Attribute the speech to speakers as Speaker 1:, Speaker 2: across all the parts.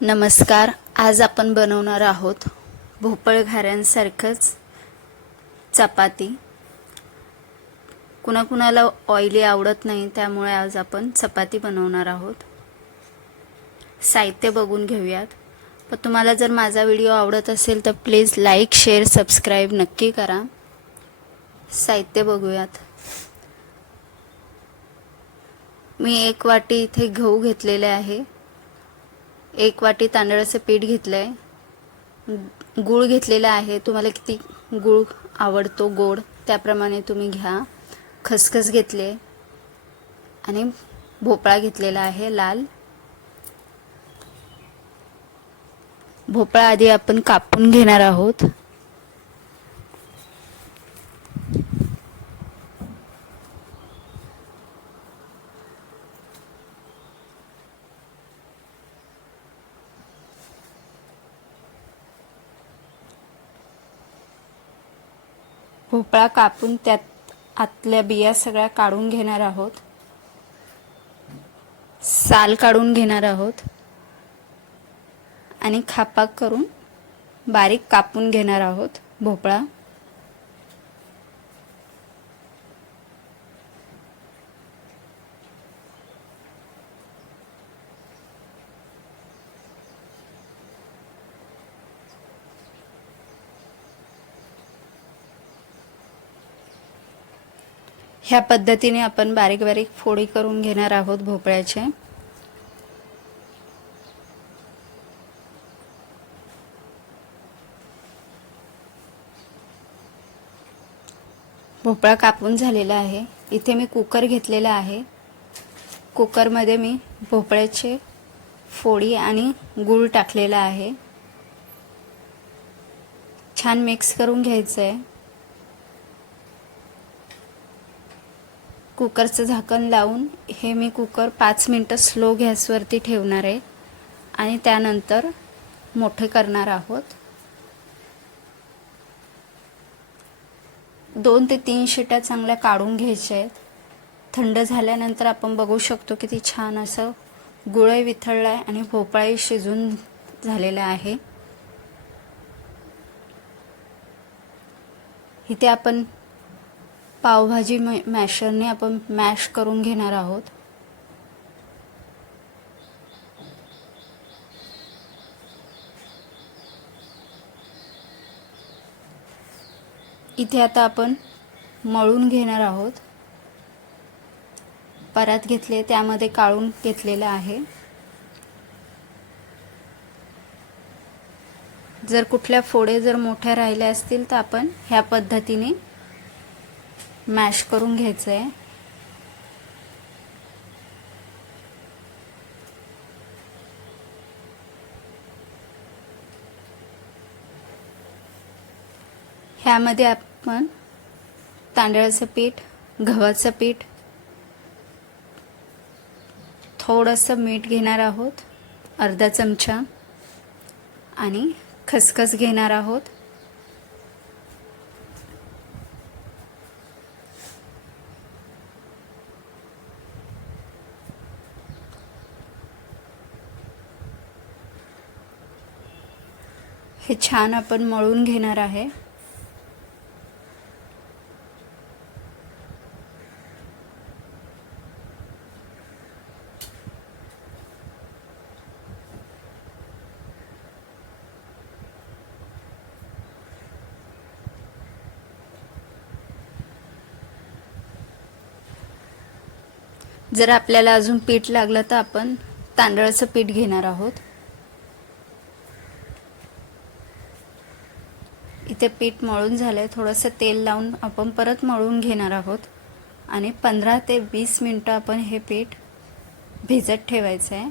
Speaker 1: नमस्कार आज आपण बनवणार आहोत भोपळ घाऱ्यांसारखंच चपाती. कुणाकुणाला ऑइली आवडत नाही त्यामुळे आज आपण चपाती बनवणार आहोत. साहित्य बघून घेऊयात. पण तुम्हाला जर माझा व्हिडिओ आवडत असेल तर प्लीज लाईक शेअर सबस्क्राईब नक्की करा. साहित्य बघूयात. मी एक वाटी इथे गहू घेतलेले आहे. एक वाटी तांदळाचं पीठ घेतलं आहे गूळ घेतलेला आहे. तुम्हाला किती गूळ आवडतो गोड त्याप्रमाणे तुम्ही घ्या. खसखस घेतले. आणि भोपळा घेतलेला आहे लाल. भोपळा आधी आपण कापून घेणार आहोत. भोपळा कापून त्यात आतल्या बिया सगळ्या काढून घेणार आहोत. साल काढून घेणार आहोत. आणि खापाक करून बारीक कापून घेणार आहोत भोपळा. ह्या पद्धतीने आपण बारीक बारीक फोडी करून घेणार आहोत भोपळ्याचे. भोपळा कापून झालेला आहे. इथे मी कुकर घेतलेला आहे. कुकरमध्ये मी भोपळ्याचे फोडी आणि गूळ टाकलेला आहे. छान मिक्स करून घ्यायचं आहे कुकरचं झाकण लावून हे मी कुकर पाच मिनटं स्लो गॅसवरती ठेवणार आहे आणि त्यानंतर मोठे करणार आहोत. दोन ते तीन शिट्या चांगल्या काढून घ्यायच्या आहेत. थंड झाल्यानंतर आपण बघू शकतो किती छान असं गुळही विथळलं आहे आणि भोपळाही शिजून झालेला आहे. इथे आपण पावभाजी म मॅशरने आपण मॅश करून घेणार आहोत. इथे आता आपण मळून घेणार आहोत. परात घेतले त्यामध्ये काढून घेतलेलं आहे. जर कुठल्या फोडे जर मोठ्या राहिल्या असतील तर आपण ह्या पद्धतीने मॅश करून घ्यायचं आहे ह्यामध्ये आपण तांदळाचं पीठ गव्हाचं पीठ थोडंसं मीठ घेणार आहोत अर्धा चमचा आणि खसखस घेणार आहोत. हे छान आपण मळून घेणार आहे. जर आपल्याला अजून पीठ लागलं तर आपण तांदळाचं पीठ घेणार आहोत. इथे पीठ मळून झालं आहे थोडंसं तेल लावून आपण परत मळून घेणार आहोत. आणि पंधरा ते वीस मिनटं आपण हे पीठ भिजत ठेवायचं आहे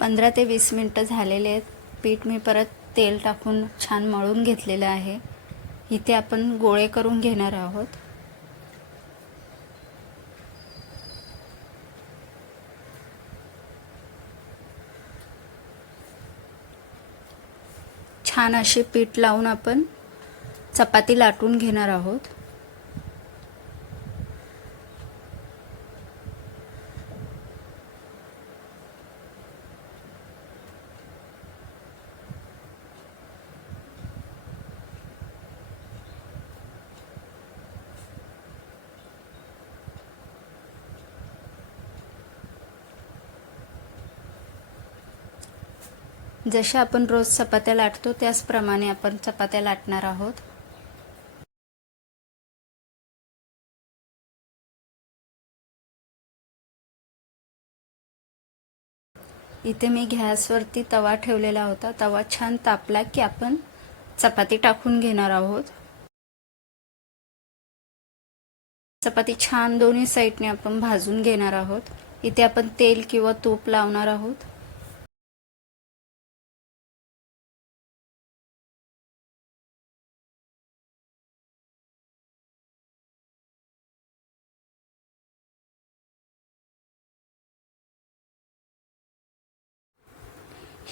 Speaker 1: पंधरा ते वीस मिनटं झालेले आहेत. पीठ मी परत तेल टाकून छान मळून घेतलेलं आहे. इथे आपण गोळे करून घेणार आहोत. छान असे पीठ लावून आपण चपाती लाटून घेणार आहोत. जशा आपण रोज चपात्या लाटतो त्याचप्रमाणे आपण चपात्या लाटणार आहोत. इथे मी गॅसवरती तवा ठेवलेला होता. तवा छान तापला की आपण चपाती टाकून घेणार आहोत. चपाती छान दोन्ही साईडने आपण भाजून घेणार आहोत. इथे आपण तेल किंवा तूप लावणार आहोत.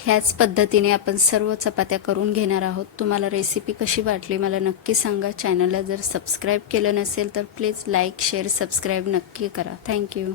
Speaker 1: ह्याच पद्धतीने आपण सर्व चपात्या करून घेणार आहोत. तुम्हाला रेसिपी कशी वाटली मला नक्की सांगा. चॅनलला जर सबस्क्राईब केलं नसेल तर प्लीज लाईक शेअर सबस्क्राईब नक्की करा. थँक्यू